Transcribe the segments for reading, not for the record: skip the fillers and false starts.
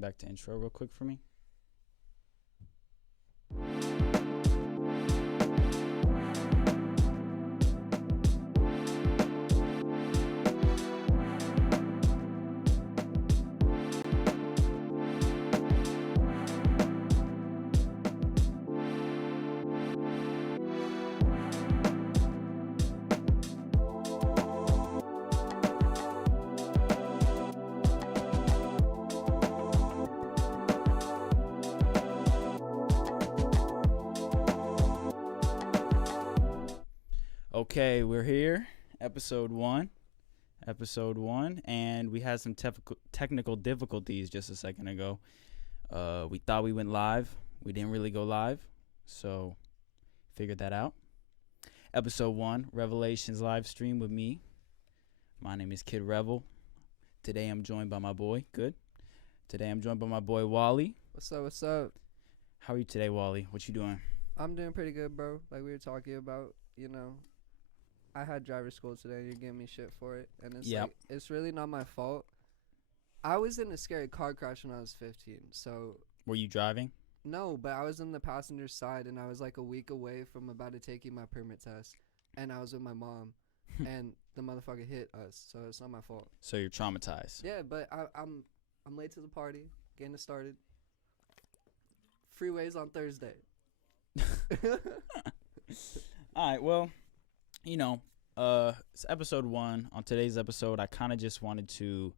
back to intro real quick for me. Okay, we're here, episode one, and we had some technical difficulties just a second ago. We thought we went live. We didn't really go live, so figured that out. Episode 1, Revelations live stream with me. My name is Kid Revel. Today I'm joined by my boy, Today I'm joined by my boy, Wally. What's up, what's up? How are you today, Wally? What you doing? I'm doing pretty good, bro. Like we were talking about, I had driver's school today. You're giving me shit for it. And it's like, it's really not my fault. I was in a scary car crash when I was 15, so... Were you driving? No, but I was in the passenger side, and I was like a week away from about to taking my permit test, and I was with my mom, and the motherfucker hit us, so it's not my fault. So you're traumatized. Yeah, but I'm late to the party, getting it started. Freeways on Thursday. All right, well, it's episode 1. On today's episode, I kind of just wanted to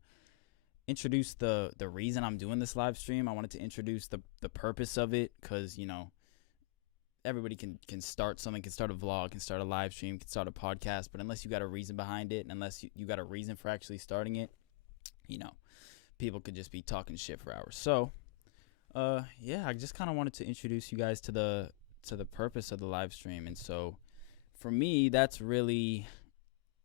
introduce the reason I'm doing this live stream. I wanted to introduce the purpose of it because, everybody can start something, can start a vlog, can start a live stream, can start a podcast, but unless you got a reason behind it, and unless you got a reason for actually starting it, people could just be talking shit for hours. So, I just kind of wanted to introduce you guys to the purpose of the live stream. And so for me, that's really,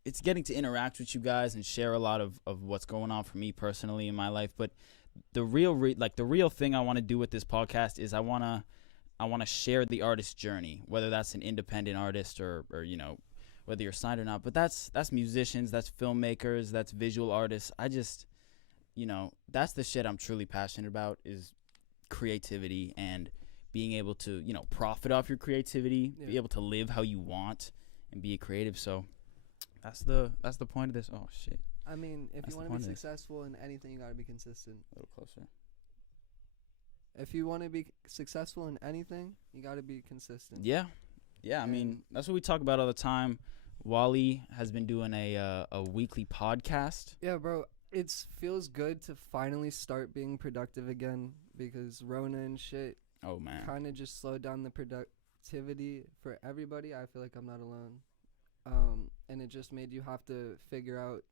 it's getting to interact with you guys and share a lot of what's going on for me personally in my life. But the real thing I want to do with this podcast is I want to share the artist's journey, whether that's an independent artist or whether you're signed or not. But that's musicians, that's filmmakers, that's visual artists. I just, that's the shit I'm truly passionate about, is creativity and being able to, profit off your creativity, be able to live how you want and be a creative. So that's the point of this. Oh shit. I mean, if you want to be successful in anything, you got to be consistent. A little closer. If you want to be successful in anything, you got to be consistent. Yeah. I mean, that's what we talk about all the time. Wally has been doing a weekly podcast. Yeah, bro. It feels good to finally start being productive again, because Rona and shit, oh man, kind of just slowed down the productivity for everybody. I feel like I'm not alone. And it just made you have to figure out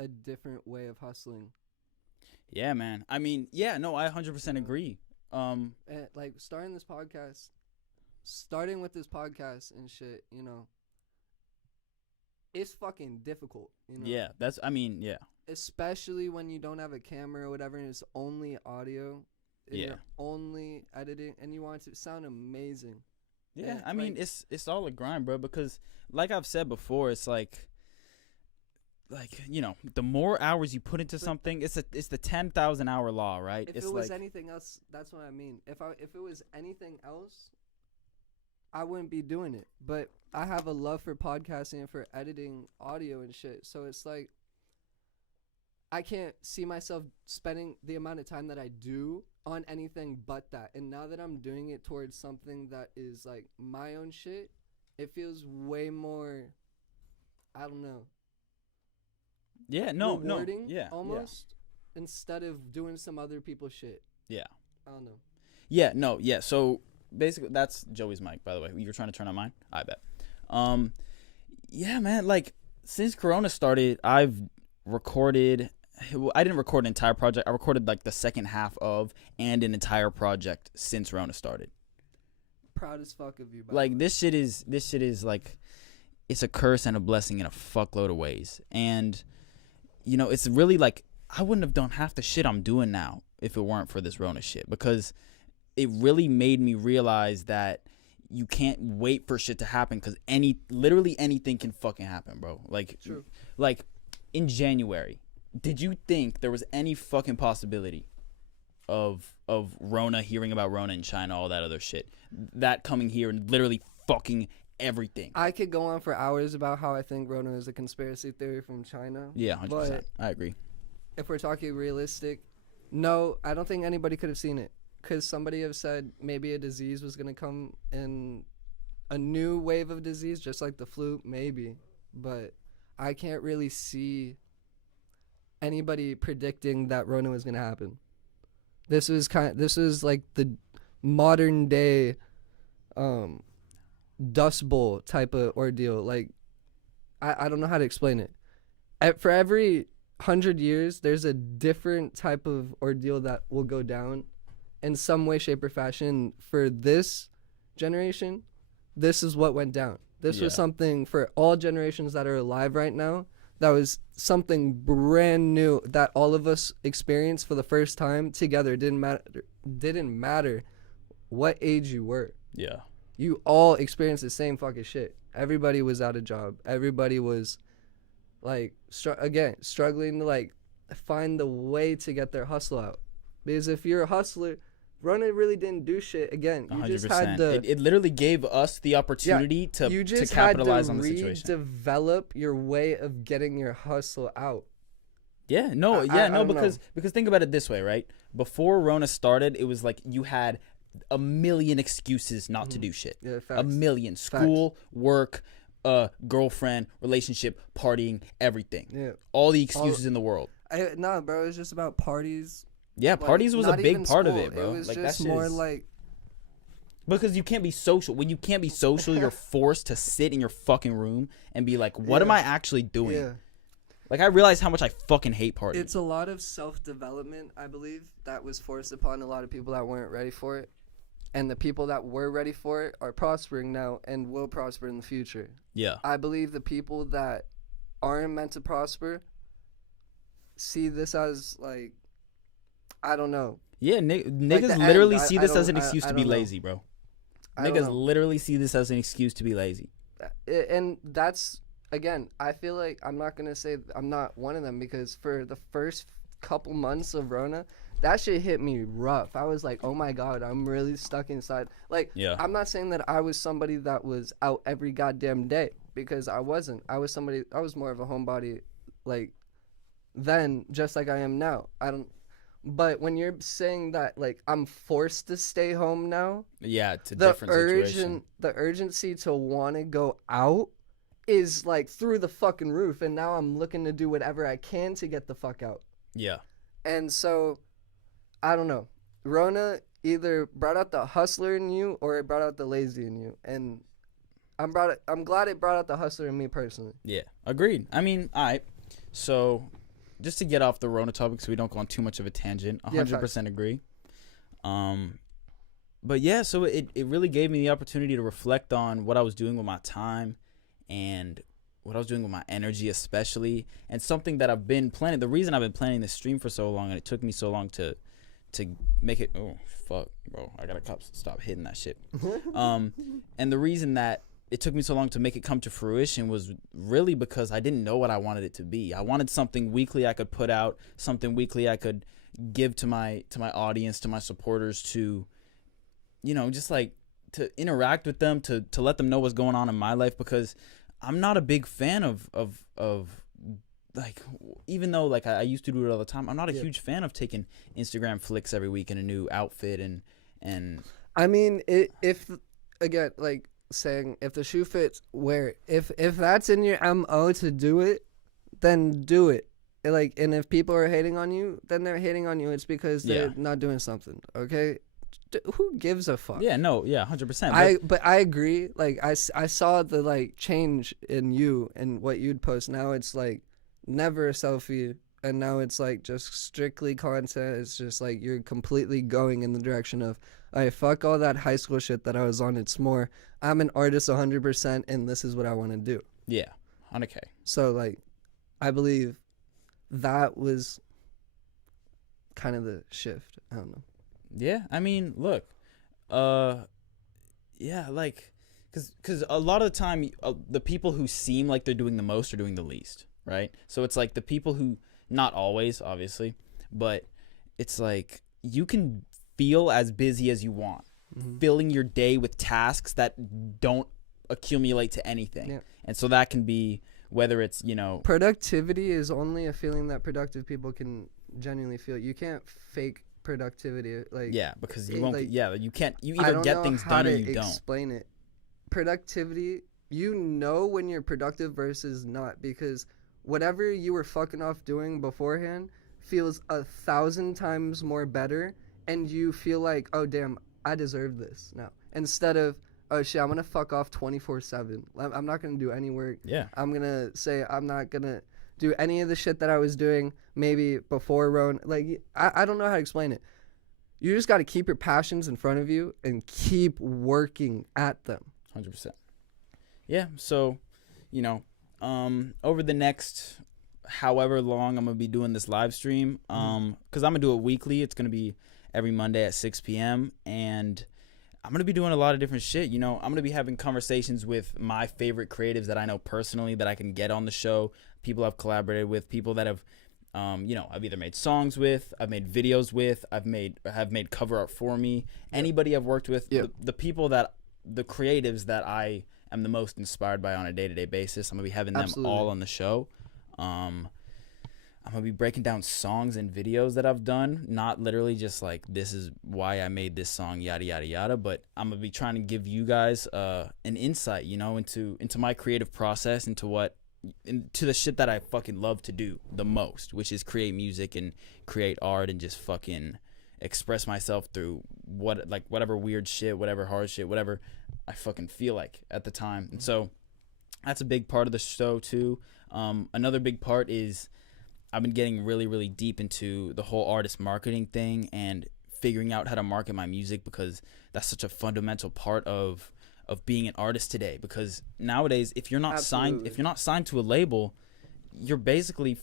a different way of hustling. Yeah, man. I mean, I 100% agree. And like starting with this podcast and shit, it's fucking difficult. Yeah, yeah. Especially when you don't have a camera or whatever, and it's only audio. And you're only editing, and you want it to sound amazing. Yeah, and I mean, it's all a grind, bro, because like I've said before, it's like the more hours you put into something, it's the 10,000 hour law, right? If it was anything else, that's what I mean. If it was anything else, I wouldn't be doing it. But I have a love for podcasting and for editing audio and shit. So it's like, I can't see myself spending the amount of time that I do on anything but that. And now that I'm doing it towards something that is like my own shit, it feels way more, I don't know. Yeah, rewarding, yeah, almost, instead of doing some other people's shit. Yeah. I don't know. Yeah, no, yeah. So basically, that's Joey's mic, by the way. You were trying to turn on mine? I bet. Yeah, man, like since Corona started, I've recorded. I didn't record an entire project. I recorded like the second half of and an entire project since Rona started. Proud as fuck of you. Like this shit is like, it's a curse and a blessing in a fuckload of ways. And it's really like, I wouldn't have done half the shit I'm doing now if it weren't for this Rona shit, because it really made me realize that you can't wait for shit to happen, because literally anything can fucking happen, bro. Like, true. Like in January, did you think there was any fucking possibility Rona, hearing about Rona in China, all that other shit. That coming here and literally fucking everything. I could go on for hours about how I think Rona is a conspiracy theory from China. Yeah, 100%. But I agree. if we're talking realistic, no, I don't think anybody could have seen it. Because somebody have said maybe a disease was going to come in, a new wave of disease, just like the flu, maybe. But I can't really see anybody predicting that Rona was going to happen. This was like the modern day Dust Bowl type of ordeal. Like, I don't know how to explain it. For every 100 years, there's a different type of ordeal that will go down in some way, shape, or fashion. For this generation, this is what went down. This was something for all generations that are alive right now. That was something brand new that all of us experienced for the first time together. Didn't matter what age you were. Yeah. You all experienced the same fucking shit. Everybody was out of job. Everybody was like struggling to like find the way to get their hustle out. Because if you're a hustler, Rona really didn't do shit. Again, you 100%. Just had to. It literally gave us the opportunity to capitalize on the situation. Develop your way of getting your hustle out. Yeah, no, because think about it this way, right? Before Rona started, it was like you had a million excuses not to do shit. Yeah, facts. A million. School, work, girlfriend, relationship, partying, everything. Yeah. All the excuses in the world. No, bro, it was just about parties. Yeah, parties was a big part of it, bro. It was like, just more like... Because you can't be social. When you can't be social, you're forced to sit in your fucking room and be like, what am I actually doing? Yeah. Like, I realized how much I fucking hate partying. It's a lot of self-development, I believe, that was forced upon a lot of people that weren't ready for it. And the people that were ready for it are prospering now and will prosper in the future. Yeah. I believe the people that aren't meant to prosper see this as, like... I don't know. Yeah, niggas literally see this as an excuse to be lazy, bro. Niggas literally see this as an excuse to be lazy. And that's, again, I feel like I'm not going to say I'm not one of them, because for the first couple months of Rona, that shit hit me rough. I was like, oh my God, I'm really stuck inside. Like, I'm not saying that I was somebody that was out every goddamn day, because I wasn't. I was more of a homebody, like, then, just like I am now. But when you're saying that, like, I'm forced to stay home now, yeah, it's a different situation. The urgency to want to go out is like through the fucking roof, and now I'm looking to do whatever I can to get the fuck out. Yeah. And so, I don't know. Rona either brought out the hustler in you or it brought out the lazy in you, and I'm glad it brought out the hustler in me personally. Yeah, agreed. I mean, all right, so. Just to get off the Rona topic so we don't go on too much of a tangent, 100% agree. But yeah, so it really gave me the opportunity to reflect on what I was doing with my time and what I was doing with my energy especially, and something that I've been planning. The reason I've been planning this stream for so long and it took me so long to make it, oh, fuck, bro, I gotta stop hitting that shit. And the reason that it took me so long to make it come to fruition was really because I didn't know what I wanted it to be. I wanted something weekly I could put out, something weekly I could give to my audience, to my supporters, to, you know, just like to interact with them, to let them know what's going on in my life, because I'm not a big fan of like, even though like I used to do it all the time, I'm not a huge fan of taking Instagram flicks every week in a new outfit and I mean, if again, like, saying if the shoe fits, wear it. If that's in your MO to do it, then do it. Like, and if people are hating on you, then they're hating on you. It's because they're not doing something. Okay, who gives a fuck? Yeah, no, yeah, 100%. But I agree. Like, I saw the like change in you and what you'd post. Now it's like never a selfie, and now it's like just strictly content. It's just like you're completely going in the direction of, all right, fuck all that high school shit that I was on. It's more, I'm an artist 100%, and this is what I want to do. Yeah, 100K. So, like, I believe that was kind of the shift. I don't know. Yeah, I mean, look, yeah, like, because a lot of the time, the people who seem like they're doing the most are doing the least, right? So it's like the people who, not always, obviously, but it's like you can feel as busy as you want, filling your day with tasks that don't accumulate to anything. Yeah. And so that can be whether it's, you know, productivity is only a feeling that productive people can genuinely feel. You can't fake productivity, like, yeah, because you won't, like, you can't, you I either don't get know things how done or to you don't. explain it. Productivity, you know when you're productive versus not, because whatever you were fucking off doing beforehand feels 1,000 times more better, and you feel like, oh damn, I deserve this now, instead of, oh shit, I'm gonna fuck off 24/7. I'm not gonna do any work. Yeah. I'm gonna say I'm not gonna do any of the shit that I was doing maybe before Roan. Like, I don't know how to explain it. You just got to keep your passions in front of you and keep working at them. 100%. Yeah. So, you know, over the next however long I'm gonna be doing this live stream, because I'm gonna do it weekly. It's gonna be every Monday at 6 p.m. and I'm going to be doing a lot of different shit. You know, I'm going to be having conversations with my favorite creatives that I know personally that I can get on the show, people I've collaborated with, people that have, you know, I've either made songs with, I've made videos with, have made cover art for me. Anybody I've worked with, the people that, the creatives that I am the most inspired by on a day-to-day basis, I'm going to be having them all on the show. I'm going to be breaking down songs and videos that I've done, not literally just like, this is why I made this song, yada, yada, yada, but I'm going to be trying to give you guys an insight, you know, into my creative process, into the shit that I fucking love to do the most, which is create music and create art and just fucking express myself through whatever weird shit, whatever hard shit, whatever I fucking feel like at the time. And so that's a big part of the show too. Another big part is I've been getting really, really deep into the whole artist marketing thing and figuring out how to market my music, because that's such a fundamental part of being an artist today. Because nowadays, if you're not signed to a label, you're basically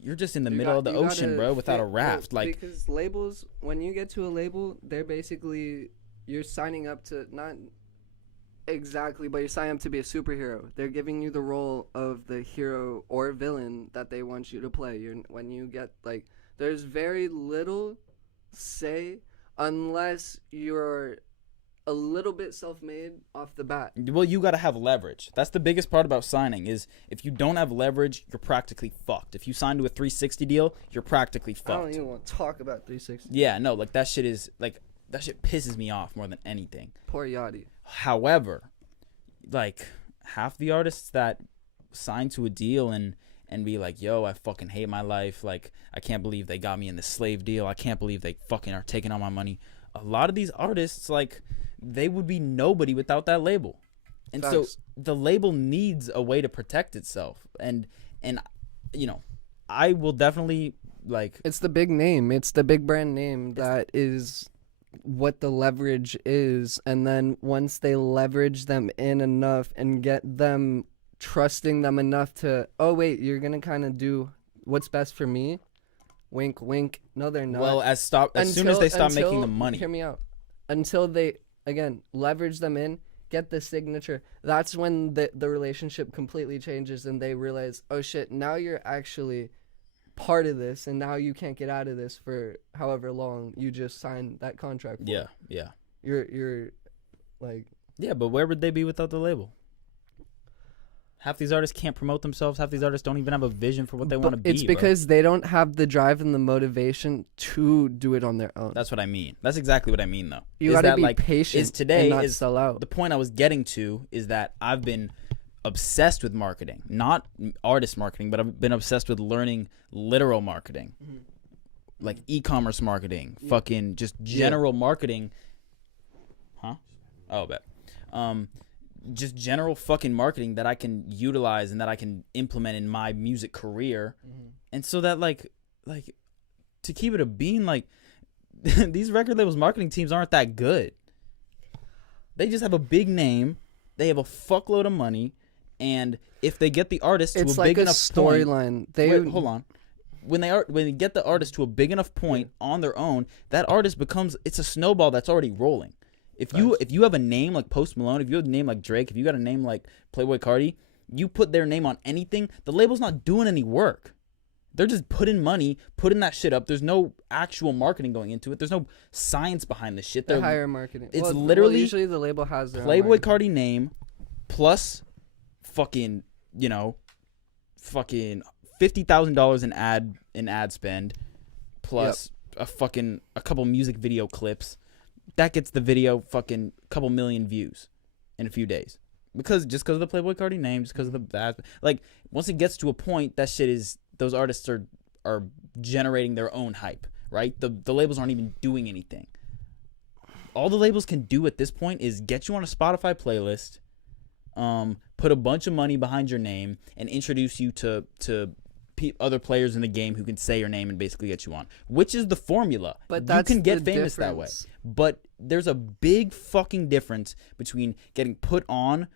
you're just in the middle of the ocean, bro, without a raft. Like, because labels, when you get to a label, they're basically, you're signing up to, not exactly, but you're signing up to be a superhero. They're giving you the role of the hero or villain that they want you to play. When you get, like, there's very little say unless you're a little bit self-made off the bat. Well, you got to have leverage. That's the biggest part about signing, is if you don't have leverage, you're practically fucked. If you sign to a 360 deal, you're practically fucked. I don't even want to talk about 360. Yeah, no, like, that shit pisses me off more than anything. Poor Yachty. However, like, half the artists that sign to a deal and be like, yo, I fucking hate my life. Like, I can't believe they got me in the slave deal. I can't believe they fucking are taking all my money. A lot of these artists, like, they would be nobody without that label. And so the label needs a way to protect itself. And you know, I will definitely, like, it's the big name. It's the big brand name that is what the leverage is. And then once they leverage them in enough and get them trusting them enough to, oh wait, you're gonna kind of do what's best for me, wink wink, no they're not. Well, as soon as they stop making the money, hear me out, until they again leverage them in, get the signature, that's when the relationship completely changes and they realize, oh shit, now you're actually part of this, and now you can't get out of this for however long you just signed that contract for. Yeah. You're like, yeah, but where would they be without the label? Half these artists can't promote themselves. Half these artists don't even have a vision for what they want to be. It's because they don't have the drive and the motivation to do it on their own. That's what I mean. That's exactly what I mean, though. You gotta be patient and not sell out. The point I was getting to is that I've been obsessed with marketing, not artist marketing, but I've been obsessed with learning literal marketing, like e-commerce marketing, fucking just general marketing. Huh? Oh, bet. Just general fucking marketing that I can utilize and that I can implement in my music career. And so that, like to keep it a bean, like, these record labels marketing teams aren't that good. They just have a big name, they have a fuckload of money, and if they get the artist to a big enough storyline, hold on. When they get the artist to a big enough point on their own, that artist it's a snowball that's already rolling. If you have a name like Post Malone, if you have a name like Drake, if you got a name like Playboi Carti, you put their name on anything, the label's not doing any work. They're just putting money, putting that shit up. There's no actual marketing going into it. There's no science behind this shit. They're higher marketing. It's literally usually the label has their Playboy own Cardi name plus fucking, you know, fucking $50,000 in ad spend plus a couple music video clips. That gets the video fucking couple million views in a few days. Because of the Playboy Cardi name, just because of the ad. Like, once it gets to a point, that shit is, those artists are generating their own hype, right? The labels aren't even doing anything. All the labels can do at this point is get you on a Spotify playlist, put a bunch of money behind your name, and introduce you to other players in the game who can say your name and basically get you on, which is the formula. But you can get famous that way. But there's a big fucking difference between getting put on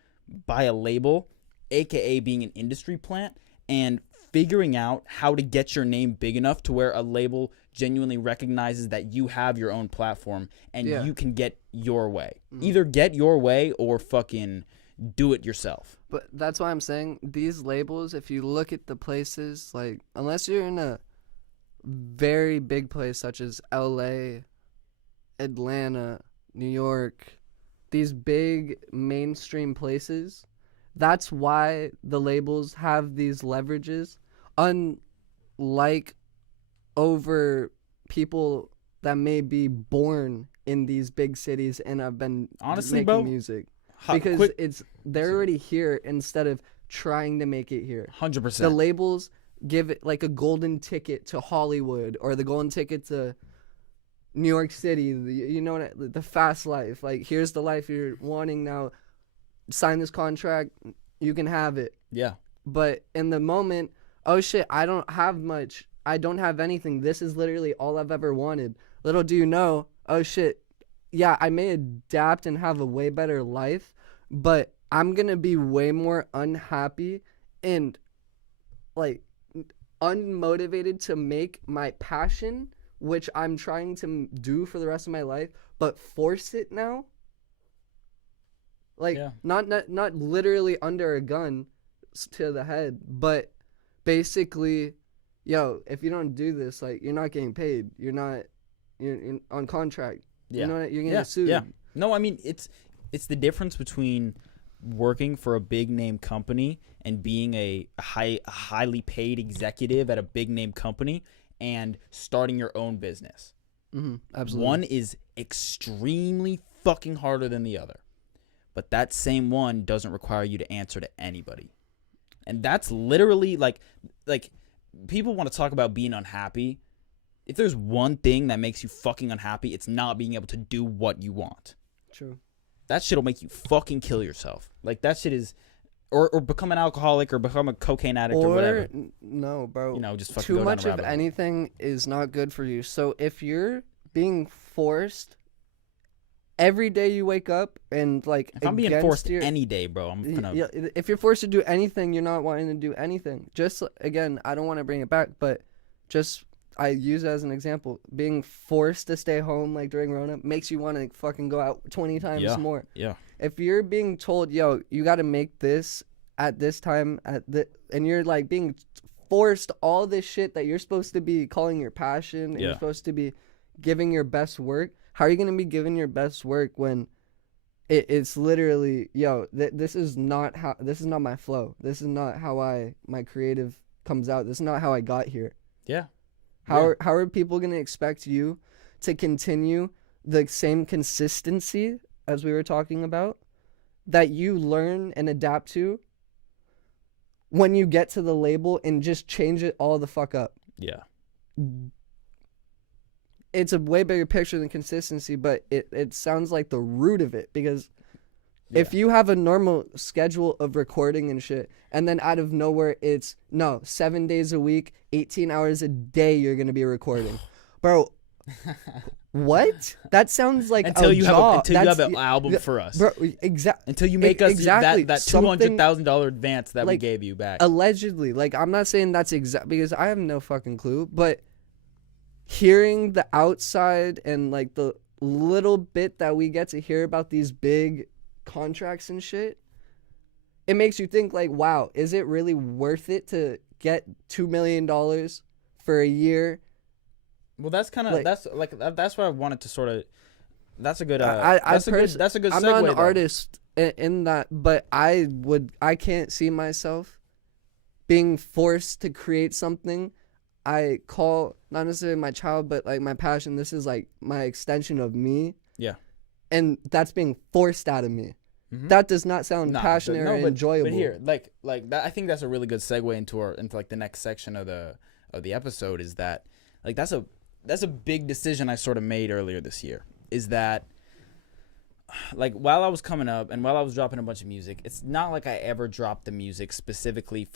by a label, aka being an industry plant, and figuring out how to get your name big enough to where a label genuinely recognizes that you have your own platform and you can get your way. Either get your way or fucking do it yourself. But that's why I'm saying these labels, if you look at the places, like, unless you're in a very big place such as LA, Atlanta, New York, these big mainstream places, that's why the labels have these leverages, unlike over people that may be born in these big cities and have been honestly, making music. Because they're already here instead of trying to make it here. 100%. The labels give it like a golden ticket to Hollywood or the golden ticket to New York City. You know, the fast life. Like, here's the life you're wanting now. Sign this contract. You can have it. Yeah. But in the moment, oh shit, I don't have much. I don't have anything. This is literally all I've ever wanted. Little do you know, oh shit, yeah, I may adapt and have a way better life, but I'm going to be way more unhappy and, like, unmotivated to make my passion, which I'm trying to do for the rest of my life, but force it now. Like, not literally under a gun to the head, but basically, yo, if you don't do this, like, you're not getting paid. You're on contract. Yeah. You know what? You're getting sued. Yeah. No, I mean, it's the difference between working for a big name company and being a highly paid executive at a big name company and starting your own business. Absolutely. One is extremely fucking harder than the other. But that same one doesn't require you to answer to anybody. And that's literally like people want to talk about being unhappy. If there's one thing that makes you fucking unhappy, it's not being able to do what you want. True. That shit'll make you fucking kill yourself. Like, that shit is, or become an alcoholic or become a cocaine addict or whatever. No, bro. You know, just fucking too go down much a of rabbit hole. anything is not good for you. So if you're being forced every day you wake up and, like, if I'm being forced any day, bro, I'm gonna. Yeah, if you're forced to do anything, you're not wanting to do anything. Just, again, I don't want to bring it back, but just, I use it as an example. Being forced to stay home, like, during Rona makes you want to fucking go out 20 times more. Yeah. If you're being told, yo, you got to make this at this time, and you're, like, being forced all this shit that you're supposed to be calling your passion and you're supposed to be giving your best work, how are you going to be giving your best work when it's literally, yo, this is not my flow. This is not how my creative comes out. This is not how I got here. Yeah. How are people going to expect you to continue the same consistency as we were talking about that you learn and adapt to when you get to the label and just change it all the fuck up? Yeah. It's a way bigger picture than consistency, but it sounds like the root of it, because if you have a normal schedule of recording and shit, and then out of nowhere it's 7 days a week, 18 hours a day you're going to be recording. Bro, what? That sounds like until you job. have an album for us. Bro, until you make us exactly that $200,000 advance that we gave you back. Allegedly. Like, I'm not saying that's exact, because I have no fucking clue, but hearing the outside and, like, the little bit that we get to hear about these big contracts and shit, it makes you think, like, wow, is it really worth it to get $2 million for a year. Well, that's kind of Like- that's what I wanted to sort of. That's a good. That's a good I'm segue. not an though. artist in that, but I can't see myself being forced to create something I call not necessarily my child, but like my passion. This is like my extension of me. Yeah. And that's being forced out of me. Mhm. That does not sound Nah, passionate or enjoyable. But here, like that, I think that's a really good segue into like the next section of the episode. Is that like that's a big decision I sort of made earlier this year. Is that like while I was coming up and while I was dropping a bunch of music, it's not like I ever dropped the music specifically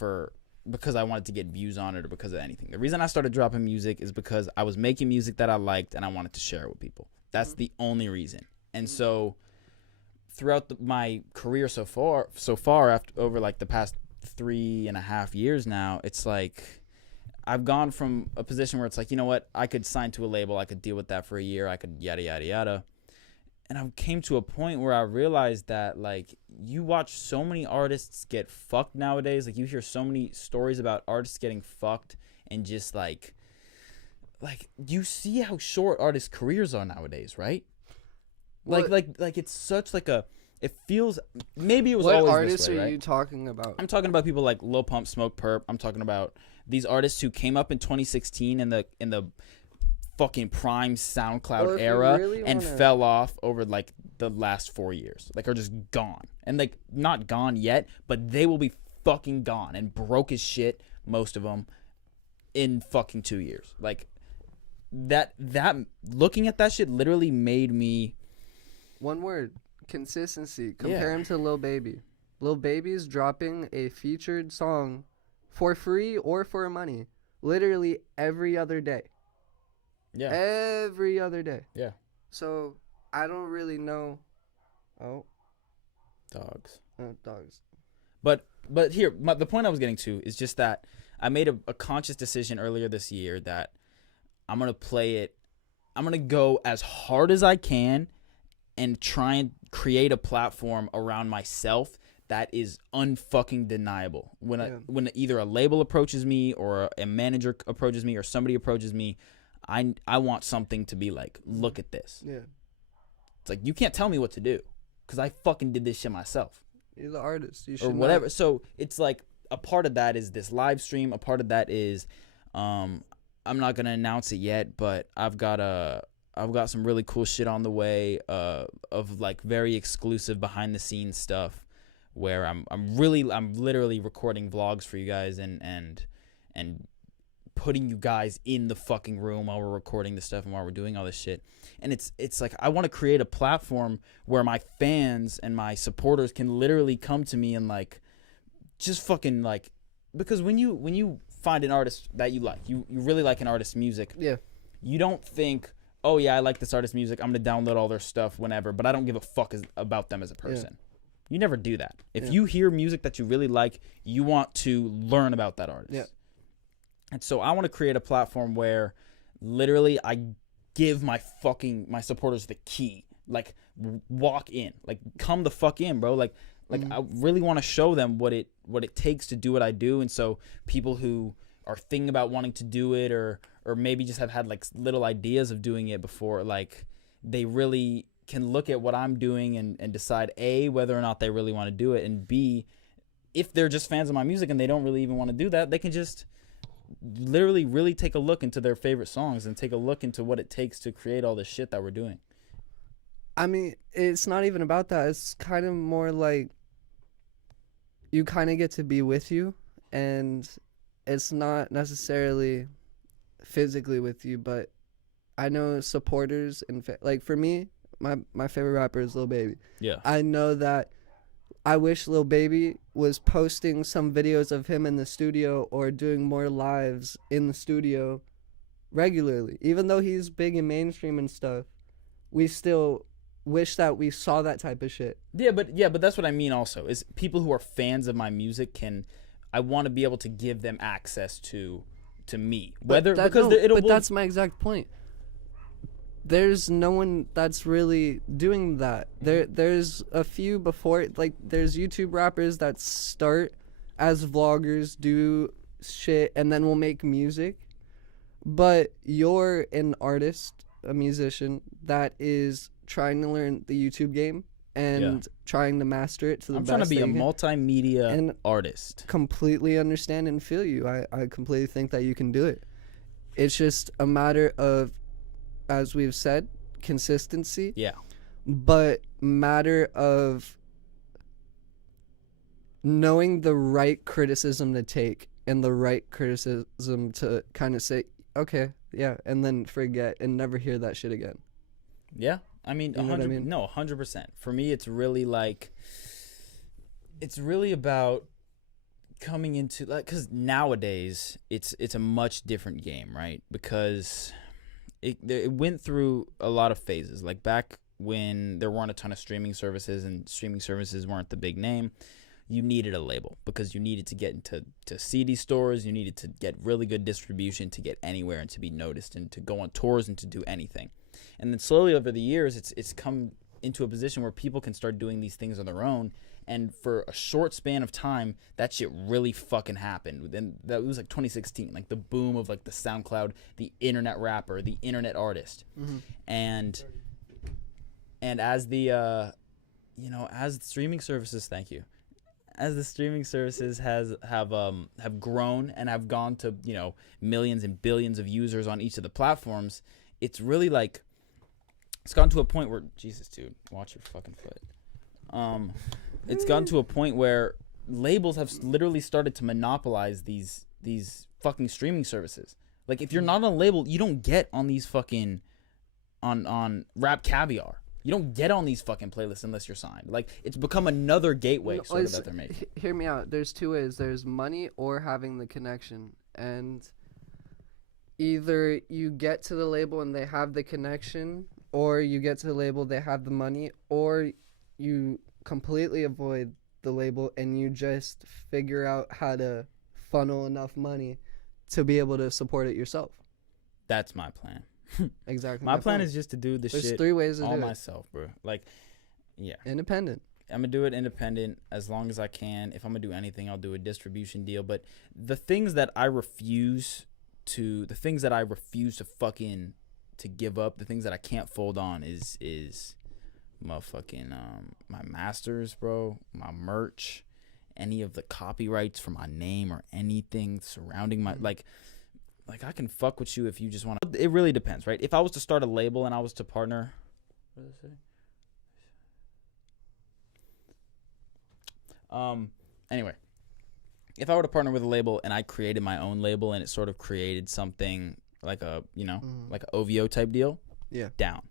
because I wanted to get views on it or because of anything. The reason I started dropping music is because I was making music that I liked and I wanted to share it with people. That's the only reason. And so throughout my career so far over like the past 3.5 years now, it's like I've gone from a position where it's like, you know what, I could sign to a label, I could deal with that for a year, I could yada yada yada. And I came to a point where I realized that like you watch so many artists get fucked nowadays. Like you hear so many stories about artists getting fucked and just like you see how short artists' careers are nowadays, right? What, Like it's such like a. It feels maybe it was what always artists this way, are right? you talking about? I'm talking about people like Lil Pump, Smoke Perp. I'm talking about these artists who came up in 2016 in the fucking prime SoundCloud Well, if you era really and wanna- fell off over like the last 4 years. Like are just gone. And like not gone yet, but they will be fucking gone and broke as shit, most of them, in fucking 2 years. Like that looking at that shit literally made me. One word: consistency. Compare him to Lil Baby. Lil Baby's dropping a featured song for free or for money, literally every other day. Yeah. Every other day. Yeah. So I don't really know. Oh, Dogs. dogs. But here, the point I was getting to is just that I made a conscious decision earlier this year that I'm going to play it. I'm going to go as hard as I can and try and create a platform around myself that is unfucking deniable. When either a label approaches me or a manager approaches me or somebody approaches me, I want something to be like, look at this. Yeah. It's like, you can't tell me what to do because I fucking did this shit myself. You're the artist. You should Or whatever. So it's like a part of that is this live stream. A part of that is, I'm not gonna announce it yet, but I've got some really cool shit on the way. Of like very exclusive behind the scenes stuff, where I'm literally recording vlogs for you guys and putting you guys in the fucking room while we're recording the stuff and while we're doing all this shit. And it's like I want to create a platform where my fans and my supporters can literally come to me and like just fucking like, because when you find an artist that you like, you really like an artist's music, Yeah. you don't think, oh yeah, I like this artist's music, I'm gonna download all their stuff whenever, but I don't give a fuck about them as a person. You never do that. If you hear music that you really like, you want to learn about that artist. Yeah. And so I want to create a platform where literally I give my supporters the key. Like, walk in. Like, come the fuck in, bro. Like I really want to show them what it takes to do what I do. And so people who are thinking about wanting to do it or maybe just have had like little ideas of doing it before, like they really can look at what I'm doing and decide A, whether or not they really want to do it, and B, if they're just fans of my music and they don't really even want to do that, they can just literally really take a look into their favorite songs and take a look into what it takes to create all this shit that we're doing. I mean, it's not even about that. It's kind of more like you kind of get to be with you, and it's not necessarily physically with you, but I know supporters and like for me, my favorite rapper is Lil Baby. Yeah. I know that I wish Lil Baby was posting some videos of him in the studio or doing more lives in the studio regularly. Even though he's big and mainstream and stuff, we still wish that we saw that type of shit. Yeah, but that's what I mean also, is people who are fans of my music I want to be able to give them access to me. Whether that's my exact point. There's no one that's really doing that. There's a few before, like there's YouTube rappers that start as vloggers, do shit, and then will make music. But you're an artist, a musician that is trying to learn the YouTube game and trying to master it to the I'm best. trying to be a that you can. multimedia And artist. completely understand and feel you. I completely think that you can do it. It's just a matter of, as we've said, consistency. Yeah. But matter of knowing the right criticism to take and the right criticism to kind of say, okay, yeah, and then forget and never hear that shit again. Yeah. I mean, You know what I mean? No, 100%. For me, it's really like, it's really about coming into, like, because nowadays it's a much different game, right? Because it went through a lot of phases. Like back when there weren't a ton of streaming services and streaming services weren't the big name, you needed a label because you needed to get into CD stores. You needed to get really good distribution to get anywhere and to be noticed and to go on tours and to do anything. And then slowly over the years, it's come into a position where people can start doing these things on their own. And for a short span of time, that shit really fucking happened. And that was like 2016, like the boom of like the SoundCloud, the internet rapper, the internet artist. Mm-hmm. And as the as the streaming services, thank you. As the streaming services have grown and have gone to, millions and billions of users on each of the platforms, it's really like it's gotten to a point where, Jesus, dude, watch your fucking foot. It's gotten to a point where labels have literally started to monopolize these fucking streaming services. Like if you're not on a label, you don't get on these fucking on Rap Caviar. You don't get on these fucking playlists unless you're signed. Like, it's become another gateway sort of that they're making. Hear me out. There's two ways. There's money or having the connection. And either you get to the label and they have the connection, or you get to the label, they have the money, or you completely avoid the label and you just figure out how to funnel enough money to be able to support it yourself. That's my plan. Exactly. My plan is just to do this shit. There's three ways to all do myself, bro. Like, yeah. Independent. I'm gonna do it independent as long as I can. If I'm gonna do anything, I'll do a distribution deal. But the things that I refuse to fucking to give up, the things that I can't fold on is motherfucking my masters, bro, my merch, any of the copyrights for my name or anything surrounding my like I can fuck with you if you just want to. It really depends, right? If I was to start a label and I was to partner, what does it say? Anyway, if I were to partner with a label and I created my own label and it sort of created something like a, like an OVO type deal, yeah, down.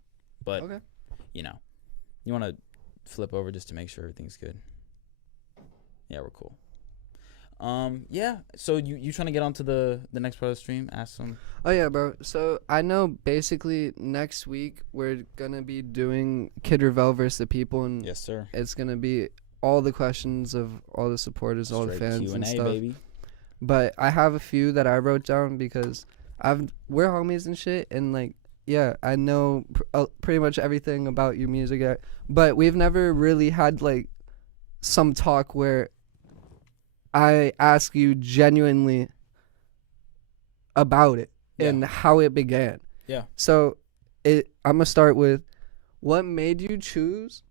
But, okay. You want to flip over just to make sure everything's good. Yeah, we're cool. Yeah. So you trying to get onto the next part of the stream? Ask some. Oh yeah, bro. So I know basically next week we're gonna be doing Kid Revel versus the people, and yes, sir. It's gonna be all the questions of all the supporters, straight all the fans Q&A, and stuff. Baby. But I have a few that I wrote down because we're homies and shit, and like, yeah, I know pretty much everything about your music, but we've never really had like some talk where I ask you genuinely about it and how it began. Yeah. So I'm gonna start with, what made you choose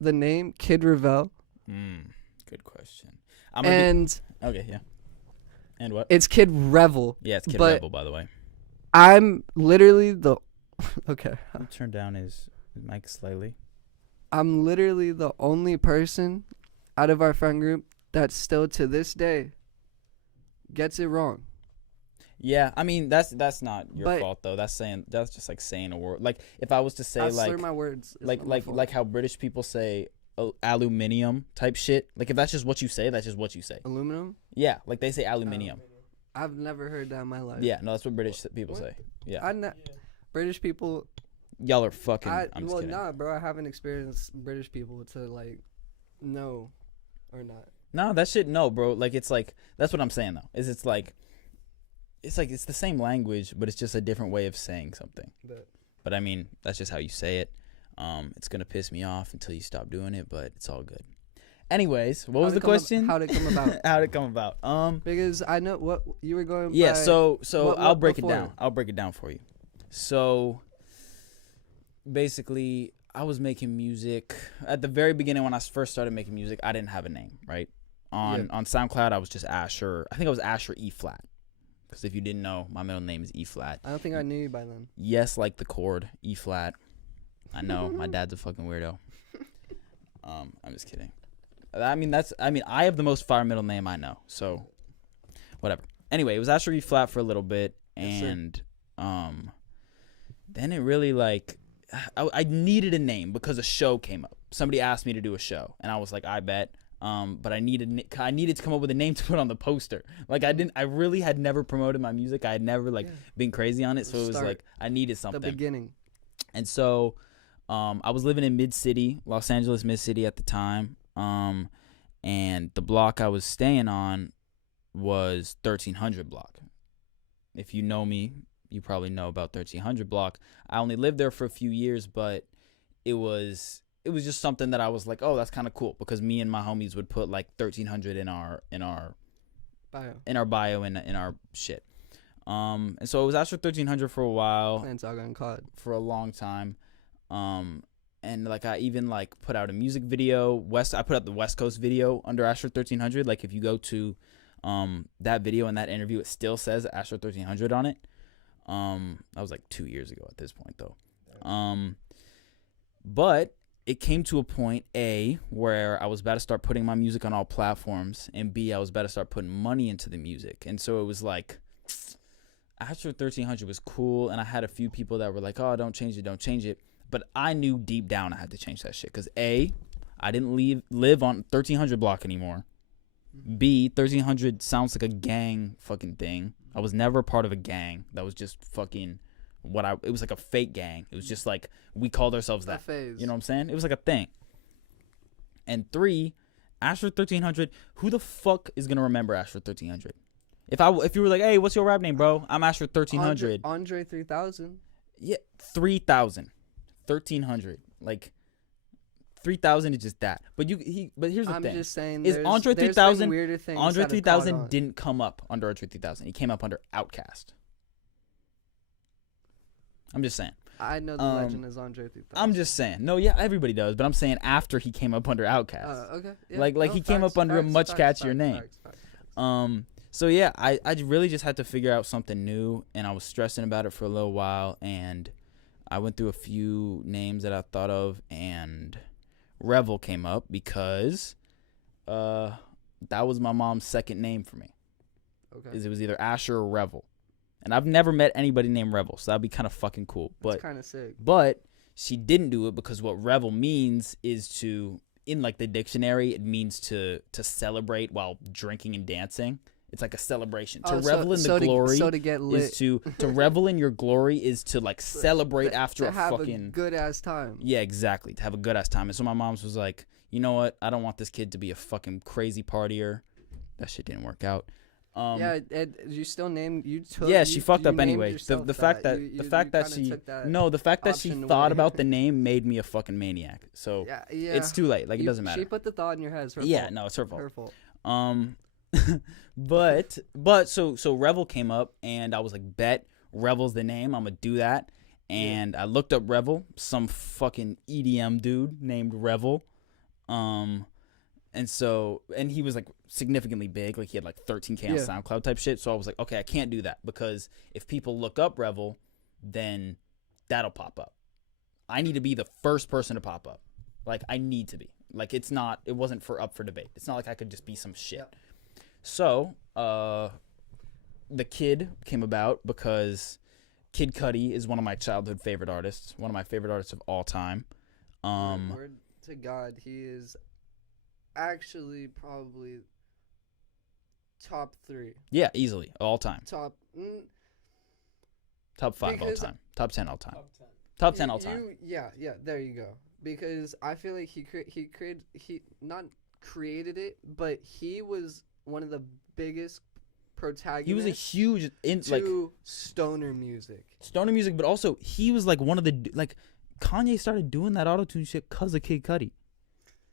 the name Kid Revel? Good question. Okay, yeah. And what? It's Kid Revel. Yeah, it's Kid Revel, by the way. I'm literally the okay. I'll turn down his mic slightly. I'm literally the only person out of our friend group that still to this day gets it wrong. Yeah, I mean that's not your fault though. That's just like saying a word. Like if I was to say like my words. Like how British people say aluminium type shit. Like if that's just what you say, that's just what you say. Aluminum? Yeah, like they say aluminium. I've never heard that in my life. Yeah, no, that's what British people say. Yeah. British people. Y'all are fucking. I'm just kidding. Nah, bro. I haven't experienced British people to like know or not. No, that shit, no, bro. Like, it's like, that's what I'm saying, though. It's the same language, but it's just a different way of saying something. But I mean, that's just how you say it. It's going to piss me off until you stop doing it, but it's all good. Anyways, what was the question? How'd it come about? How'd it come about? Because I know what you were going. Yeah. by, So I'll break before? it down. I'll break it down for you. So basically, I was making music at the very beginning when I first started making music. I didn't have a name, right? On SoundCloud, I was just Asher. I think I was Asher E flat. Because if you didn't know, my middle name is E flat. I don't think I knew you by then. Yes, like the chord E flat. I know my dad's a fucking weirdo. I'm just kidding. I mean, I have the most fire middle name I know, so whatever. Anyway, it was Asher E flat for a little bit, and then it really like I needed a name because a show came up. Somebody asked me to do a show, and I was like, I bet. But I needed to come up with a name to put on the poster. Like I really had never promoted my music. I had never been crazy on it, so it was like I needed something. The beginning. And so, I was living in Los Angeles Mid-City at the time. And the block I was staying on was 1300 block. If you know me, you probably know about 1300 block. I only lived there for a few years, but it was just something that I was like, oh, that's kind of cool, because me and my homies would put like 1300 in our bio in our shit. And so it was after 1300 for a while. Plants all got caught for a long time. And like I even like put out a music video. I put out the West Coast video under Asher 1300. Like if you go to that video and that interview, it still says Asher 1300 on it. That was like 2 years ago at this point though. But it came to a point, A, where I was about to start putting my music on all platforms, and B, I was about to start putting money into the music. And so it was like, Asher 1300 was cool, and I had a few people that were like, oh, don't change it. But I knew deep down I had to change that shit, because A, I didn't live on 1300 block anymore. B, 1300 sounds like a gang fucking thing. I was never a part of a gang. That was just fucking it was like a fake gang. It was just like we called ourselves that. Phase. You know what I'm saying? It was like a thing. And 3, Asher 1300. Who the fuck is gonna remember Asher 1300? If you were like, hey, what's your rap name, bro? I'm Asher 1300. Andre 3000. Yeah, 3000, 1300. Like 3000 is just that. But here's the thing. I'm just saying. Is Andre 3000? Weirder things Andre 3000 didn't come up under Andre 3000. He came up under Outkast. I'm just saying. I know the legend is Andre 3000. I'm just saying. No, yeah, everybody does. But I'm saying after he came up under Outkast. Okay. Yeah. Like he came up under a much catchier name. So yeah, I really just had to figure out something new, and I was stressing about it for a little while, and I went through a few names that I thought of, and Revel came up because that was my mom's second name for me. Okay. It was either Asher or Revel. And I've never met anybody named Revel, so that'd be kind of fucking cool. That's kind of sick. But she didn't do it because what Revel means is in like the dictionary, it means to celebrate while drinking and dancing. It's like a celebration. To revel in the glory to get lit. is to revel in your glory is to like celebrate after to have fucking a good ass time. Yeah, exactly. To have a good ass time. And so my mom's was like, you know what? I don't want this kid to be a fucking crazy partier. That shit didn't work out. Yeah, you still named you took. Yeah, she fucked up anyway. The fact that she thought about the name made me a fucking maniac. So yeah. It's too late. Like it doesn't matter. She put the thought in your head. It's her fault. No, it's her fault. But so Revel came up, and I was like, bet Revel's the name. I'm gonna do that. And I looked up Revel, some fucking EDM dude named Revel. And he was like significantly big, like he had like 13K on SoundCloud type shit. So I was like, okay, I can't do that, because if people look up Revel, then that'll pop up. I need to be the first person to pop up. Like I need to be. Like it wasn't up for debate. It's not like I could just be some shit. Yep. So the Kid came about because Kid Cudi is one of my childhood favorite artists, one of my favorite artists of all time. Word to God, he is actually probably top 3. Yeah, easily all time. Top 5 all time. Top 10 all time. Top 10 all time. Yeah, there you go. Because I feel like he not created it, but he was one of the biggest protagonists. He was a huge stoner music. Stoner music, but also he was like one of the Kanye started doing that auto-tune shit because of Kid Cudi.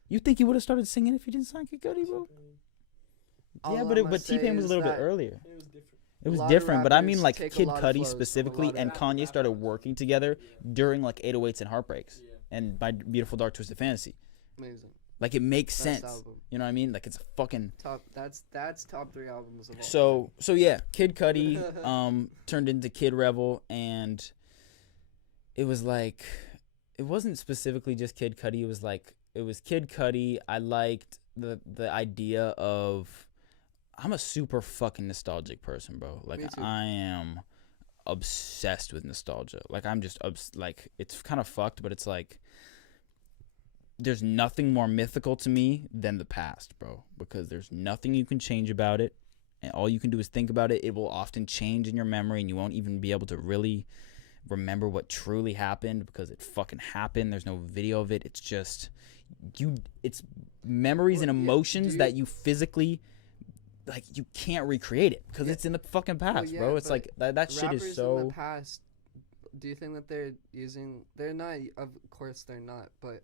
You think he would have started singing if he didn't sign Kid Cudi, bro? Yeah, but T-Pain was a little bit earlier. It was different. It was lot of different, but I mean rappers like take a Kid lot of Cudi flows from a specifically lot of and Kanye started working together Yeah. during like 808s and Heartbreaks Yeah. and My Beautiful Dark Twisted Fantasy. Amazing. Like it makes Best sense. album. You know what I mean? Like it's a fucking Top. That's top 3 albums of all. so yeah, Kid Cudi turned into Kid Revel, and it was like it wasn't specifically just Kid Cudi, it was Kid Cudi. I liked the idea of I'm a super fucking nostalgic person, bro. Like Me too. I am obsessed with nostalgia. Like I'm just like it's kind of fucked, but it's like there's nothing more mythical to me than the past, bro, because there's nothing you can change about it, and all you can do is think about it. It will often change in your memory, and you won't even be able to really remember what truly happened because it fucking happened. There's no video of it. It's just it's memories Well, and yeah, emotions that you physically like you can't recreate it because it's in the fucking past, yeah, bro. It's but like that shit rappers is in so the past, do you think that they're not, of course they're not, but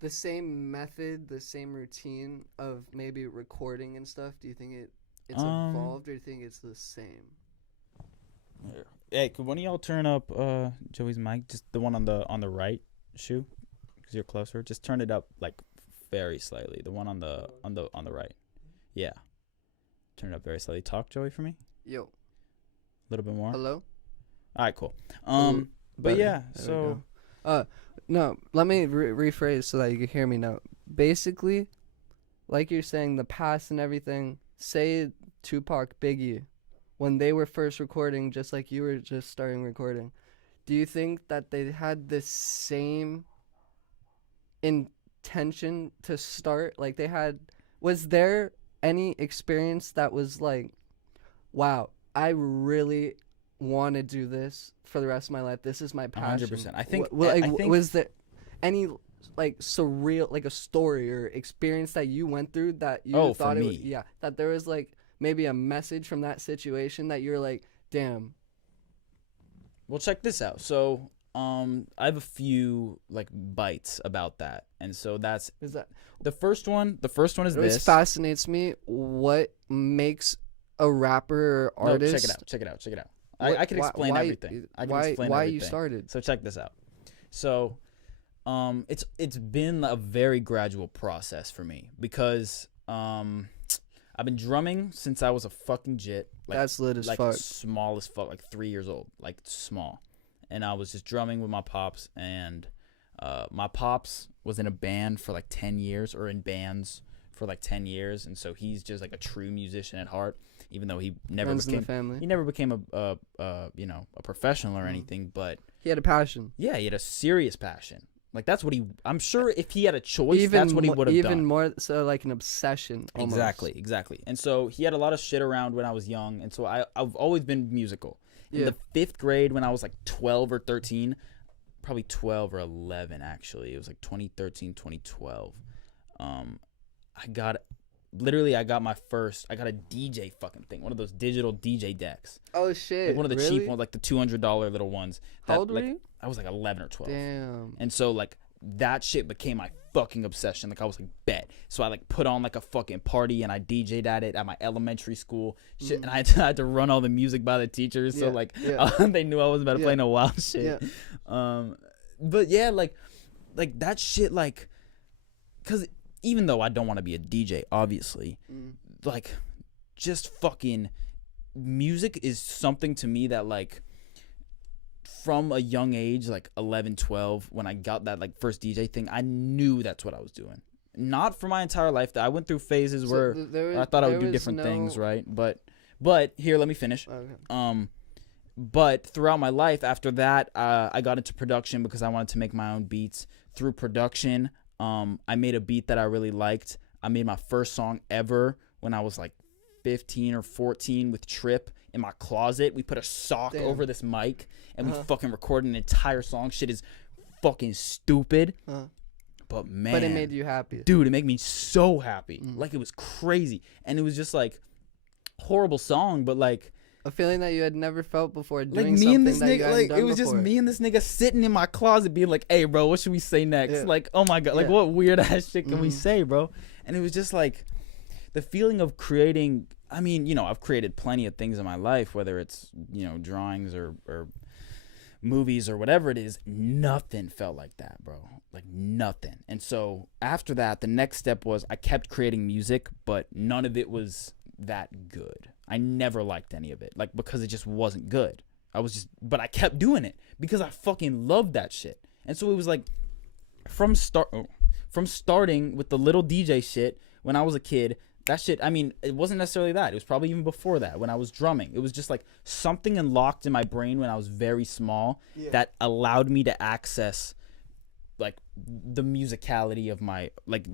the same method, the same routine of maybe recording and stuff, do you think it's evolved, or do you think it's the same? Hey, could one of y'all turn up Joey's mic, just the one on the right shoe, because you're closer. Just turn it up like very slightly. The one on the right. Yeah. Turn it up very slightly. Talk, Joey, for me. Yo. A little bit more. Hello? All right, cool. Better. But yeah, There we so go. No, let me rephrase so that you can hear me now. Basically, like you're saying, the past and everything, say Tupac, Biggie, when they were first recording, just like you were just starting recording, do you think that they had the same intention to start? Like was there any experience that was like, wow, I really want to do this for the rest of my life. This is my passion. 100%. I think was there any like surreal, like a story or experience that you went through that you thought it was, that there was like maybe a message from that situation that you're like, damn. Well, check this out. So, I have a few like bites about that, and so that's Is that the first one. The first one is it always this. fascinates me what makes a rapper or artist. No, check it out. I can explain everything. Why you started. So check this out. So, it's been a very gradual process for me because I've been drumming since I was a fucking jit. Like, that's lit as like fuck. Small as fuck, like 3 years old, like small. And I was just drumming with my pops, and my pops was in a band for like 10 years, or in bands for like 10 years, and so he's just like a true musician at heart, even though he never Runs in the became family. he never became a professional or anything, but He had a passion. yeah, he had a serious passion. Like that's what I'm sure if he had a choice, that's what he would have done. Even more so, like an obsession. Almost. Exactly. And so he had a lot of shit around when I was young, and so I've always been musical. In the 5th grade, when I was like 12 or 13, probably 12 or 11 actually, it was like 2013, 2012. I got my first. I got a DJ fucking thing, one of those digital DJ decks. Oh shit! Like one of the really? cheap ones, like the $200 little ones. How old were like, you? I was like 11 or 12. Damn. And so like that shit became my fucking obsession. Like I was like, bet. So I like put on like a fucking party, and I DJ'd at it at my elementary school. Shit, and I had to run all the music by the teachers. So like they knew I wasn't about to play no wild shit. Yeah. But yeah, like that shit, like, cause even though I don't want to be a DJ, obviously, like, just fucking music is something to me that, like, from a young age, like 11, 12, when I got that, like, first DJ thing, I knew that's what I was doing. Not for my entire life. I went through phases where I thought I would do different things, right? But here, let me finish. Okay. But throughout my life after that, I got into production because I wanted to make my own beats. Through production, I made a beat that I really liked. I made my first song ever when I was like 15 or 14 with Trip in my closet. We put a sock over this mic, and we fucking recorded an entire song. Shit is fucking stupid. But man. But it made you happy. Dude, it made me so happy. Like, it was crazy. And it was just like horrible song, but like A feeling that you had never felt before, Like doing me something and this that you nigga, hadn't like done it was before. just me and this nigga sitting in my closet, being like, "Hey, bro, what should we say next?" Yeah. Like, oh my god, like Yeah. what weird ass shit can we Mhm. say, bro? And it was just like the feeling of creating. I mean, you know, I've created plenty of things in my life, whether it's, you know, drawings or movies or whatever it is. Nothing felt like that, bro. Like nothing. And so after that, the next step was I kept creating music, but none of it was that good. I never liked any of it, like, because it just wasn't good. But I kept doing it because I fucking loved that shit. And so it was like from starting with the little DJ shit when I was a kid. That shit, I mean, it wasn't necessarily that. It was probably even before that when I was drumming. It was just like something unlocked in my brain when I was very small that allowed me to access like the musicality of my like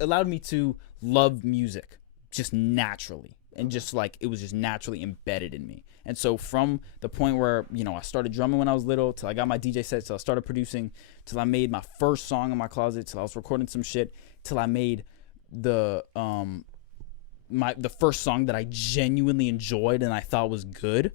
allowed me to love music just naturally, and just like it was just naturally embedded in me. And so from the point where, you know, I started drumming when I was little till I got my DJ set, till I started producing, till I made my first song in my closet, till I was recording some shit, till I made the first song that I genuinely enjoyed and I thought was good.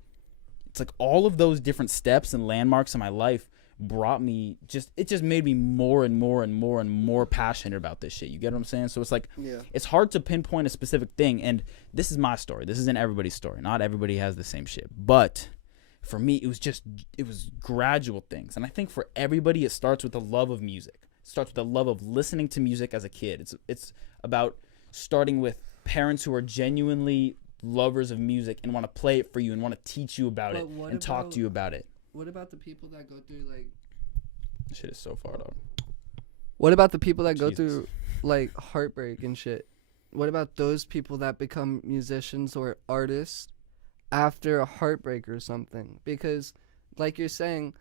It's like all of those different steps and landmarks in my life brought me it just made me more and more and more and more passionate about this shit. You get what I'm saying? So it's like, it's hard to pinpoint a specific thing, and this is my story. This isn't everybody's story. Not everybody has the same shit. But for me, it was gradual things. And I think for everybody, it starts with a love of music. It starts with the love of listening to music as a kid. It's about starting with parents who are genuinely lovers of music and want to play it for you and want to teach you about it and talk to you about it. What about the people that go through like? Shit is so far, dog. What about the people that go Jesus. through like heartbreak and shit? What about those people that become musicians or artists after a heartbreak or something? Because, like you're saying,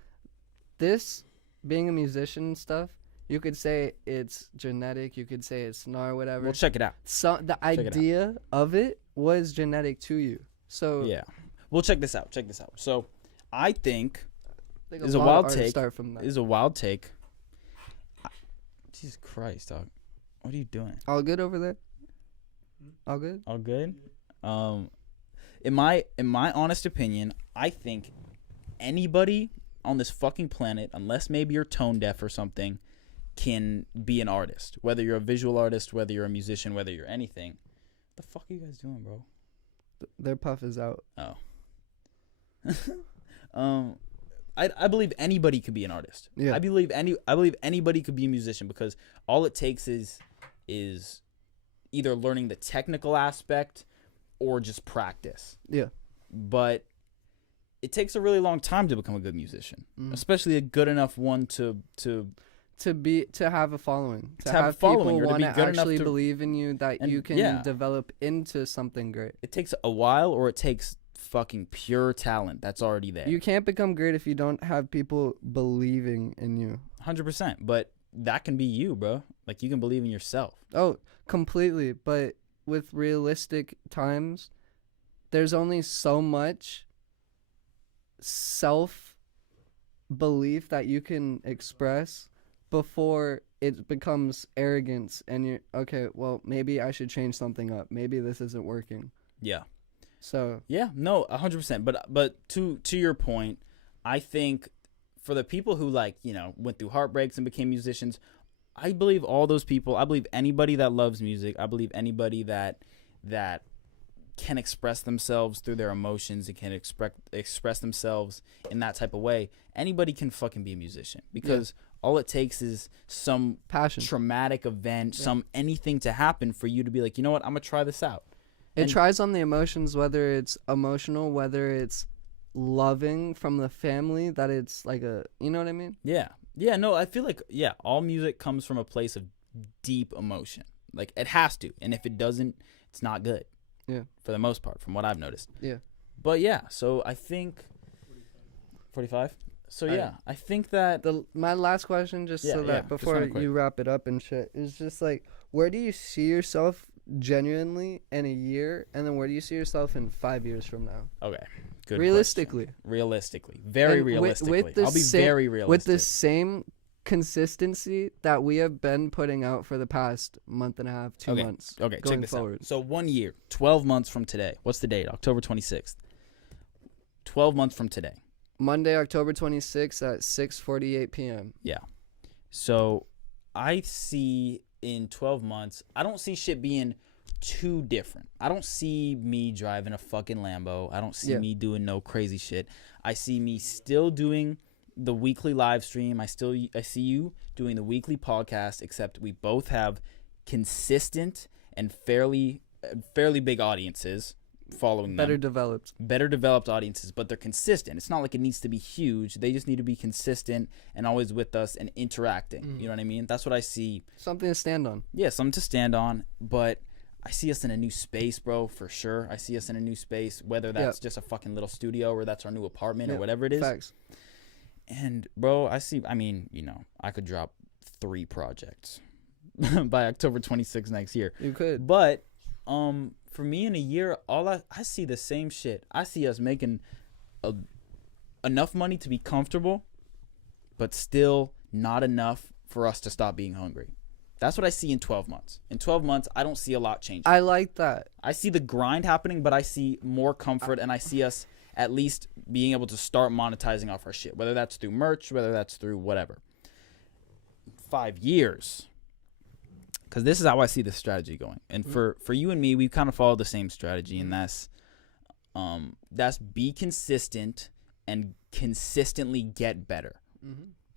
this being a musician and stuff, you could say it's genetic. You could say it's not, or whatever. Well, check it out. So the idea of it was genetic to you. So Yeah. Well, check this out. So I think like is a lot of wild artists take. start from that. Is a wild take. Jesus Christ, dog. What are you doing? All good over there? All good? All good? In my honest opinion, I think anybody on this fucking planet, unless maybe you're tone deaf or something, can be an artist. Whether you're a visual artist, whether you're a musician, whether you're anything. What the fuck are you guys doing, bro? Their puff is out. Oh. I believe anybody could be an artist. Yeah. I believe anybody could be a musician, because all it takes is either learning the technical aspect or just practice. Yeah. But it takes a really long time to become a good musician, especially a good enough one to have a following, to have a following, people or to want be to good enough actually to- believe in you, that and you can yeah. develop into something great. It takes a while, or it takes fucking pure talent that's already there. You can't become great if you don't have people believing in you. 100%. But that can be you, bro. Like, you can believe in yourself. Oh, completely. But with realistic times, there's only so much self belief that you can express before it becomes arrogance and you're okay, well, maybe I should change something up. Maybe this isn't working. Yeah. So Yeah, no, 100%. But to your point, I think for the people who, like, you know, went through heartbreaks and became musicians, I believe all those people. I believe anybody that loves music. I believe anybody that can express themselves through their emotions and can express themselves in that type of way. Anybody can fucking be a musician, because all it takes is some passion, traumatic event, some anything to happen for you to be like, you know what, I'm gonna try this out. It tries on the emotions, whether it's emotional, whether it's loving from the family, that it's like you know what I mean? Yeah. Yeah, no, I feel like, all music comes from a place of deep emotion. Like, it has to. And if it doesn't, it's not good. Yeah. For the most part, from what I've noticed. Yeah. But yeah, so I think 45. So yeah, I think that my last question, just so that before you wrap it up and shit, is just like, where do you see yourself genuinely in a year, and then where do you see yourself in 5 years from now? Okay. Good. Realistically. Very realistically. I'll be very realistic. With the same consistency that we have been putting out for the past month and a half, 2 months. Okay, check going this forward. out. So 1 year, 12 months from today. What's the date? October 26th. 12 months from today. Monday, October 26th at 6:48 p.m. Yeah. So I see in 12 months, I don't see shit being too different. I don't see me driving a fucking Lambo. I don't see me doing no crazy shit. I see me still doing the weekly live stream. I see you doing the weekly podcast, except we both have consistent and fairly big audiences following them. Better developed audiences, but they're consistent. It's not like it needs to be huge. They just need to be consistent and always with us and interacting. You know what I mean? That's what I see. Something to stand on. Yeah, something to stand on. But I see us in a new space, bro, for sure. I see us in a new space, whether that's just a fucking little studio or that's our new apartment or whatever it is. Facts. And, bro, I could drop 3 projects by October 26th next year. You could. But for me in a year, I see the same shit. I see us making enough money to be comfortable, but still not enough for us to stop being hungry. That's what I see in 12 months. In 12 months, I don't see a lot changing. I like that. I see the grind happening, but I see more comfort, and I see us at least being able to start monetizing off our shit, whether that's through merch, whether that's through whatever. 5 years. Because this is how I see the strategy going. And for you and me, we kind of follow the same strategy, and that's be consistent and consistently get better.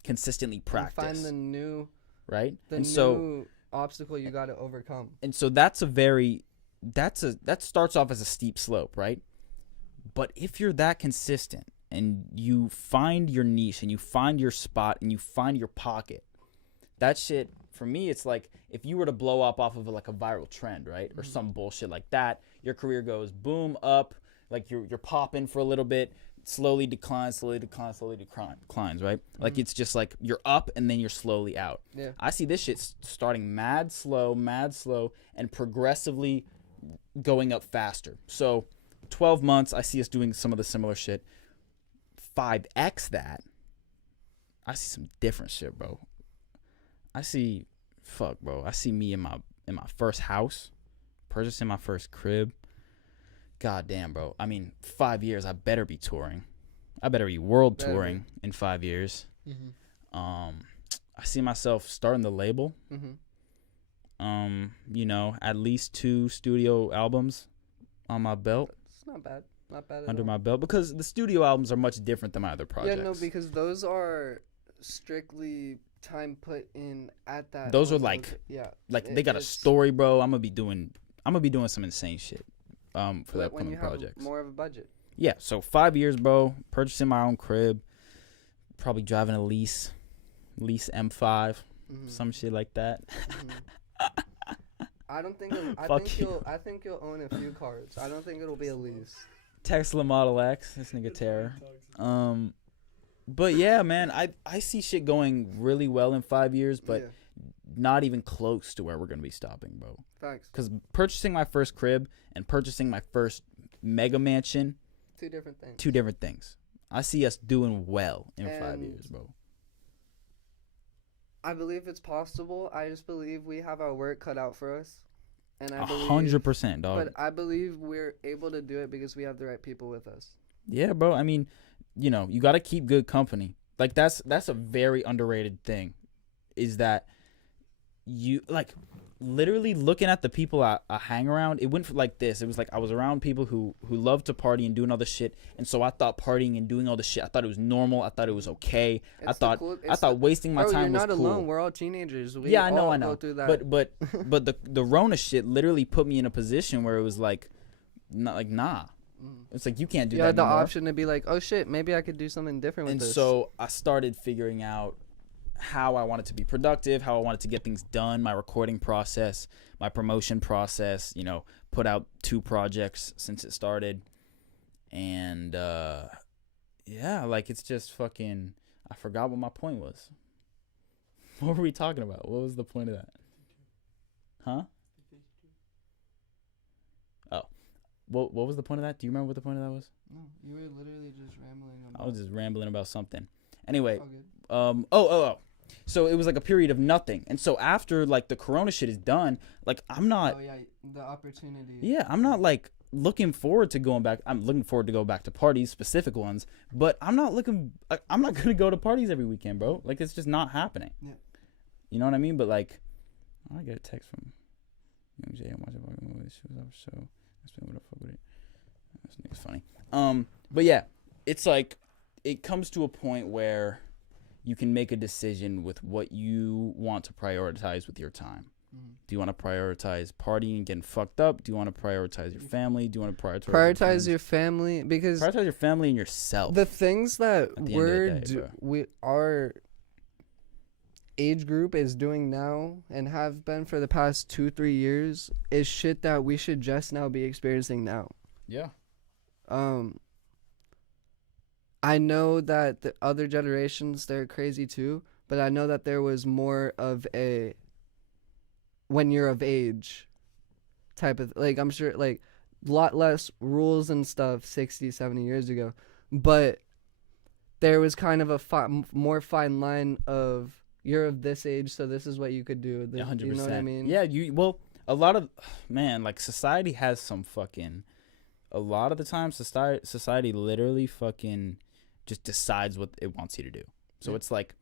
Consistently practice. And find the new... Right? New obstacle you got to overcome. And so that starts off as a steep slope, right? But if you're that consistent and you find your niche and you find your spot and you find your pocket, that shit, for me, it's like if you were to blow up off of like a viral trend, right? Or some bullshit like that, your career goes boom, up, like you're popping for a little bit, slowly declines, right? Like it's just like you're up and then you're slowly out. Yeah. I see this shit starting mad slow, and progressively going up faster. So 12 months, I see us doing some of the similar shit. 5x that, I see some different shit, bro. I see me in my first house, purchasing my first crib. God damn, bro. I mean, 5 years, I better be touring. I better be world touring in 5 years. I see myself starting the label. At least 2 studio albums on my belt. It's not bad. Not bad at under all. my belt, because the studio albums are much different than my other projects. Yeah, no, because those are strictly time put in at that. Those are like they got a story, bro. I'm gonna be doing some insane shit. For the upcoming projects. More of a budget. Yeah, so 5 years, bro. Purchasing my own crib, probably driving a lease M5, some shit like that. I think you'll own a few cars. I don't think it'll be a lease. Tesla Model X, this nigga terror. But yeah, man, I see shit going really well in 5 years, but not even close to where we're gonna be stopping, bro. Facts. Because purchasing my first crib and purchasing my first mega mansion, two different things. I see us doing well in 5 years, bro. I believe it's possible. I just believe we have our work cut out for us. And I 100%, dog. But I believe we're able to do it because we have the right people with us. Yeah, bro. I mean, you got to keep good company. Like that's a very underrated thing, is that you like literally looking at the people I hang around. It went for like this. It was like I was around people who love to party and doing all this shit, and so I thought partying and doing all this shit, I thought it was normal. I thought it was okay. I thought wasting my time was cool. You're not alone. We're all teenagers. I know. Go through that. But the Rona shit literally put me in a position where it was like, nah. It's like you can't do that. You had the anymore. option to be like, oh shit, maybe I could do something different with this. And so I started figuring out how I wanted to be productive, how I wanted to get things done, my recording process, my promotion process, put out 2 projects since it started. And it's just fucking, I forgot what my point was. What were we talking about? What was the point of that? Huh? Oh. What was the point of that? Do you remember what the point of that was? No, you were literally just rambling about. I was just rambling about something. Anyway, all good. So it was like a period of nothing. And so after like the corona shit is done, like I'm not. Oh yeah, the opportunity. Yeah, I'm not like looking forward to going back. I'm looking forward to go back to parties, specific ones. But I'm not gonna go to parties every weekend, bro. Like, it's just not happening. Yeah. You know what I mean? But like, I get a text from Young Jay. I'm watching fucking movie. She was off the show. I spent what the fuck with it. This nigga's funny. But yeah, it's like it comes to a point where you can make a decision with what you want to prioritize with your time. Do you want to prioritize partying and getting fucked up? Do you want to prioritize your family? Do you want to prioritize your family? Because prioritize your family and yourself. The things that our age group is doing now and have been for the past 2-3 years is shit that we should just now be experiencing now. Yeah. I know that the other generations, they're crazy too, but I know that there was more of a when you're of age type of, like, I'm sure, like, a lot less rules and stuff 60, 70 years ago, but there was kind of a more fine line of, you're of this age, so this is what you could do. 100%. You know what I mean? Yeah, a lot of, man, like, society has some fucking, a lot of the time, society literally fucking just decides what it wants you to do. So it's like,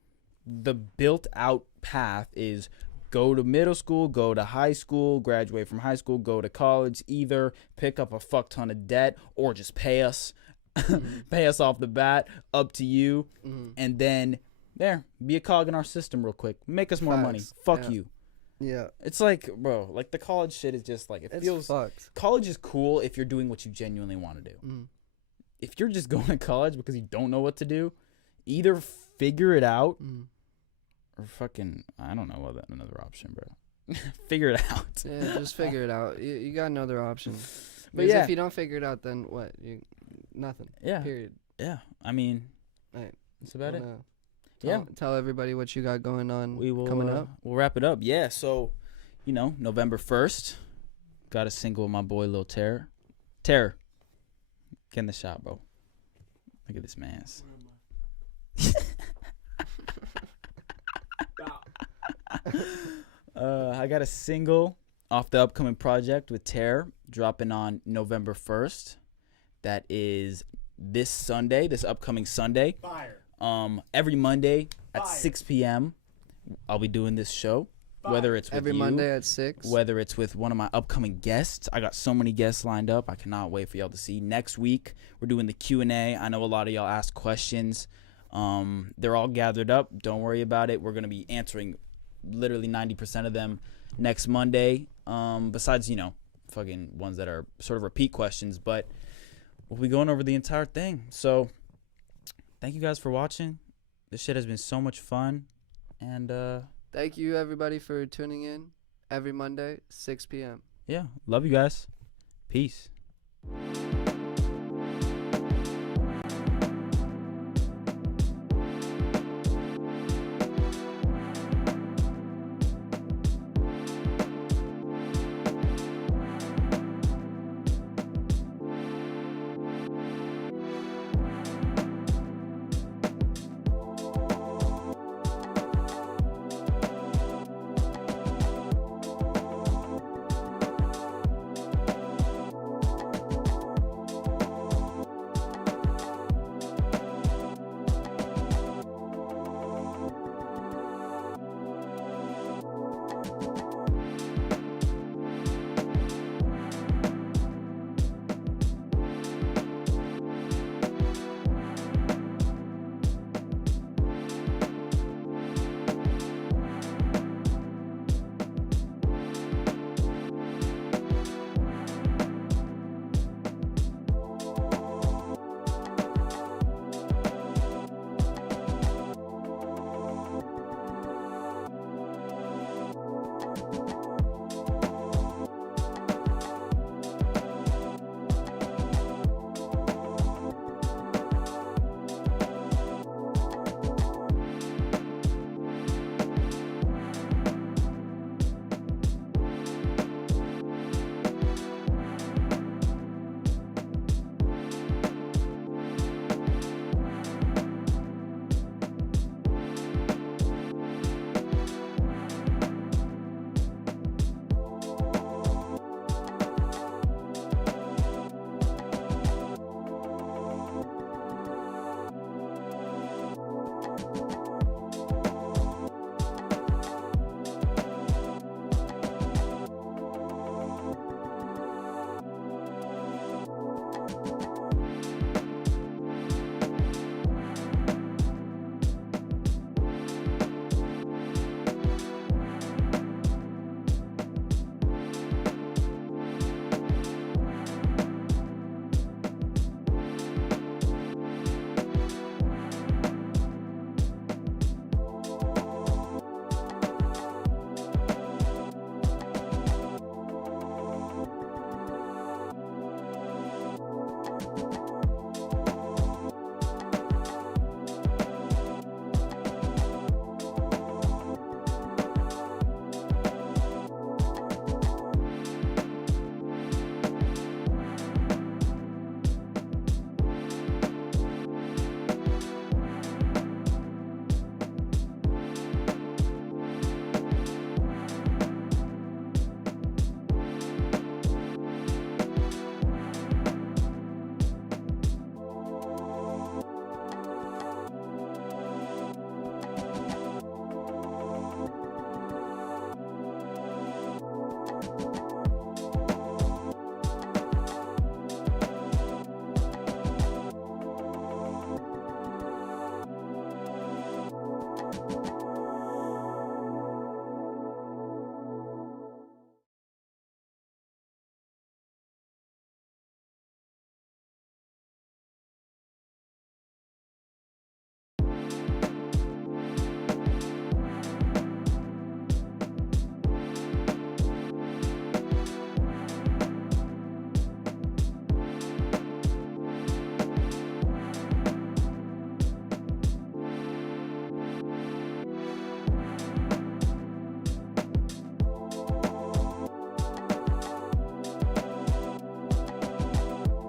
the built out path is go to middle school, go to high school, graduate from high school, go to college, either pick up a fuck ton of debt or just pay us, pay us off the bat, up to you. And then be a cog in our system real quick. Make us more money. Fuck you. Yeah. It's like, bro, like the college shit is just like, it feels, fucked. College is cool if you're doing what you genuinely want to do. If you're just going to college because you don't know what to do, either figure it out or fucking, I don't know what another option, bro. Figure it out. Yeah, just figure it out. You got another option. But because yeah, if you don't figure it out, then what? Nothing. Yeah. Period. Yeah. I mean, right. That's about it. Yeah. Tell everybody what you got going on. We will coming up. We'll wrap it up. Yeah. So, November 1st, got a single with my boy Lil Terror. Terror, get in the shot, bro. Look at this man's. I got a single off the upcoming project with Terror dropping on November 1st. That is this upcoming Sunday. Fire. Every Monday at 6 p.m. I'll be doing this show. Fire. Whether it's with every Monday at 6. Whether it's with one of my upcoming guests. I got so many guests lined up. I cannot wait for y'all to see. Next week, we're doing the Q&A. I know a lot of y'all ask questions. They're all gathered up. Don't worry about it. We're going to be answering literally 90% of them next Monday. Besides, fucking ones that are sort of repeat questions. But we'll be going over the entire thing. So thank you guys for watching. This shit has been so much fun. And thank you, everybody, for tuning in every Monday, 6 p.m. Yeah. Love you guys. Peace.